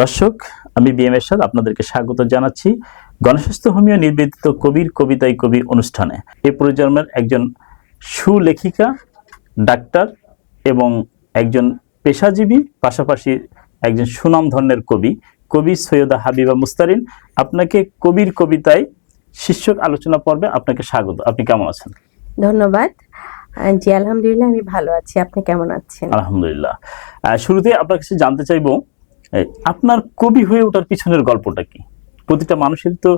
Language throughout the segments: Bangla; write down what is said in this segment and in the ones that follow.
দর্শক আমি বিএম এরশাদ আপনাদেরকে স্বাগত জানাচ্ছি গণস্বাস্থ্য হোমিও নির্বেদিত কবির কবিতায় কবি অনুষ্ঠানে। এ প্রজন্মের একজন সুলেখিকা ডাক্তার এবং একজন পেশাজীবী পাশাপাশি একজন সুনাম ধর্মের কবি কবি সৈয়দা হাবিবা মুস্তারিন। আপনাকে কবির কবিতায় শীর্ষক আলোচনা পর্বে আপনাকে স্বাগত। আপনি কেমন আছেন? ধন্যবাদ। জি আলহামদুলিল্লাহ আমি ভালো আছি। আপনি কেমন আছেন? আলহামদুলিল্লাহ। শুরুতে আপনার কাছে জানতে চাইব আপনার কবি হয়ে ওঠার পিছনের গল্পটা কি? প্রতিটা মানুষের তো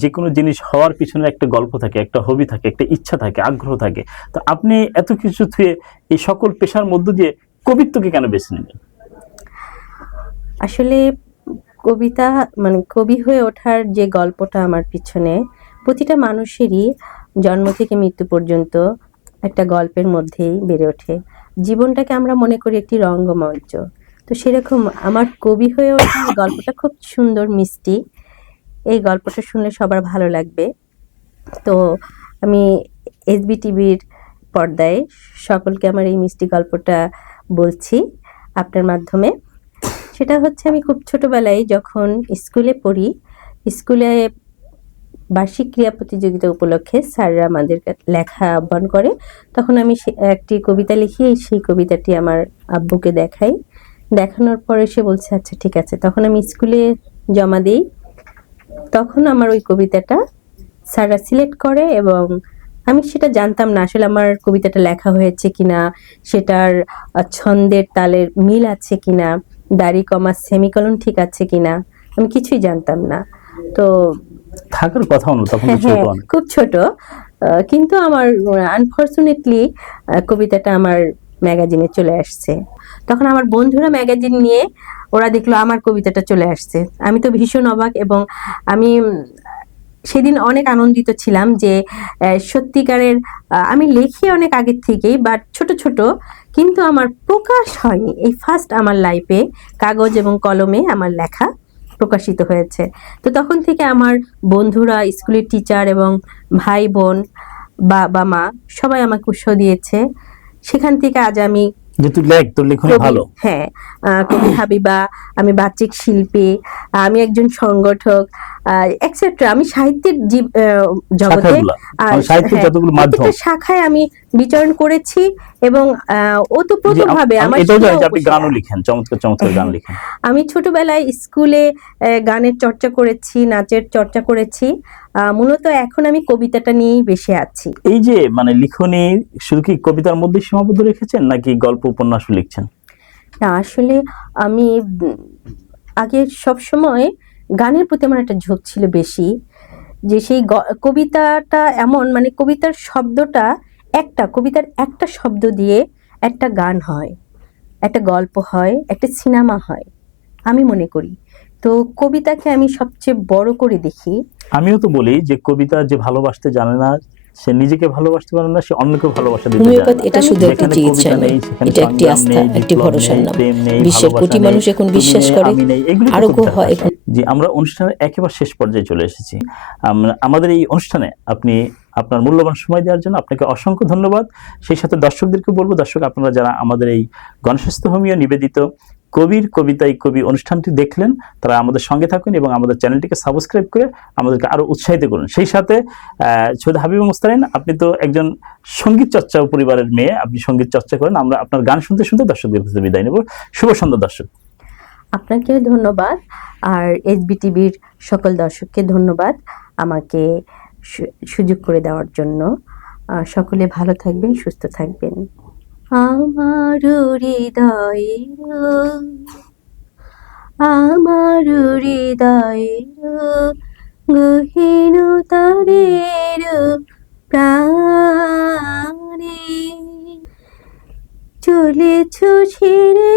যে কোনো জিনিস হওয়ার পিছনে একটা গল্প থাকে, একটা হবি থাকে, একটা ইচ্ছা থাকে, আগ্রহ থাকে। তো আপনি এত কিছু থুয়ে এই সকল পেশার মধ্য দিয়ে কবিত্বকে কেন বেছে নেবেন আসলে কবিতা মানে কবি হয়ে ওঠার যে গল্পটা আমার পিছনে, প্রতিটা মানুষেরই জন্ম থেকে মৃত্যু পর্যন্ত একটা গল্পের মধ্যেই বেড়ে ওঠে। জীবনটাকে আমরা মনে করি একটি রঙ্গমঞ্চ। তো সেরকম আমার কবি হয়ে ওঠার গল্পটা খুব সুন্দর, মিষ্টি। এই গল্পটা শুনলে সবার ভালো লাগবে। তো আমি এসবি টিভির পর্দায় সকলকে আমার এই মিষ্টি গল্পটা বলছি আপনার মাধ্যমে। সেটা হচ্ছে আমি খুব ছোটোবেলায় যখন স্কুলে পড়ি, স্কুলে বার্ষিক ক্রীড়া প্রতিযোগিতা উপলক্ষে স্যাররা আমাদের লেখা আহ্বান করে। তখন আমি একটি কবিতা লিখি, সেই কবিতাটি আমার আব্বুকে দেখাই। দেখানোর পরে সে বলছে আচ্ছা ঠিক আছে। তখন আমি স্কুলে জমা দিই। তখন আমার ওই কবিতাটা স্যাররা সিলেক্ট করে এবং আমি সেটা জানতাম না আসলে আমার কবিতাটা লেখা হয়েছে কিনা সেটার ছন্দের তালের মিল আছে কিনা দাড়ি কমা সেমিকলন ঠিক আছে কিনা আমি কিছুই জানতাম না। তো থাকার কথা তখন হ্যাঁ। খুব ছোট। কিন্তু আমার আনফর্চুনেটলি কবিতাটা আমার ম্যাগাজিনে চলে আসছে। তখন আমার বন্ধুরা ম্যাগাজিন নিয়ে ওরা দেখল আমার কবিতাটা চলে আসছে। আমি তো ভীষণ অবাক এবং আমি সেদিন অনেক আনন্দিত ছিলাম যে সত্যিকারের আমি লিখি অনেক আগের থেকেই বাট ছোট ছোট, কিন্তু আমার প্রকাশ হয়নি। এই ফার্স্ট আমার লাইফে কাগজ এবং কলমে আমার লেখা প্রকাশিত হয়েছে। তো তখন থেকে আমার বন্ধুরা, স্কুলের টিচার এবং ভাই বোন বাবা মা সবাই আমাকে উৎসাহ দিয়েছে। সেখান থেকে আজ আমি যে তুই লেখ তোর লেখনী ভালো। হ্যাঁ আহ, কবি হাবিবা আমি বাচিক শিল্পী আমি একজন সংগঠক এক্সেট্রা আমি সাহিত্যের জগতে মানে হ্যাঁ, প্রত্যেকটা শাখায় আমি বিচরণ করেছি এবং ওতপ্রোতভাবে আমার আপনি গানও লিখেন চমৎকার চমৎকার গান লিখেন। আমি ছোটবেলায় স্কুলে গানের চর্চা করেছি নাচের চর্চা করেছি। মূলত এখন আমি কবিতাটা নিয়েই বেশি আছি। এই যে মানে লিখনী শুধু কি কবিতার মধ্যে সীমাবদ্ধ রেখেছেন নাকি গল্প উপন্যাস লিখছেন? না আসলে আমি আগে সব সময় গানের প্রতি আমার একটা ঝোঁক ছিল বেশি যে সেই কবিতাটা এমন মানে কবিতার শব্দটা একটা কবিতার একটা শব্দ দিয়ে একটা গান হয় একটা গল্প হয় একটা সিনেমা হয় আমি মনে করি। তো কবিতাকে আমি সবচেয়ে বড় করে দেখি। আমিও তো বলি যে কবিতা যে ভালোবাসতে জানে না সে নিজেকে ভালোবাসতে পারে না সে অন্যকে ভালোবাসা দিতে হোমিওপ্যাথ এটা শুধু একটা চিকিৎসা নয় নেই, এটা একটি আস্থা একটি ভরসার নাম। বিশ্বের কোটি মানুষ এখন বিশ্বাস করে আমি নেই, এগুলি তো আরও কবিতার হয় ভাষা। জি আমরা অনুষ্ঠানের একেবারে শেষ পর্যায়ে চলে এসেছি। আমাদের এই অনুষ্ঠানে আপনি আপনার মূল্যবান সময় দেওয়ার জন্য আপনাকে অসংখ্য ধন্যবাদ। সেই সাথে দর্শকদেরকে বলব, দর্শক আপনারা যারা আমাদের এই গণস্বাস্থ্য হোমিও নিবেদিত কবির কবিতায় কবি অনুষ্ঠানটি দেখলেন, তারা আমাদের সঙ্গে থাকুন এবং আমাদের চ্যানেলটিকে সাবস্ক্রাইব করে আমাদেরকে আরও উৎসাহিত করুন। সেই সাথে সৈয়দ হাবিব মুস্তারিন, আপনি তো একজন সংগীত চর্চা পরিবারের মেয়ে, আপনি সংগীত চর্চা করেন, আমরা আপনার গান শুনতে শুনতে দর্শকদের বিদায় নেব। শুভ সন্ধ্যা দর্শক। আপনাকেও ধন্যবাদ। আর এসবি টিভির সকল দর্শককে ধন্যবাদ আমাকে সুযোগ করে দেওয়ার জন্য। সকলে ভালো থাকবেন, সুস্থ থাকবেন। আমার হৃদয়ের আমার হৃদয়ের গহীন তারের প্রাণে চলেছ ছেড়ে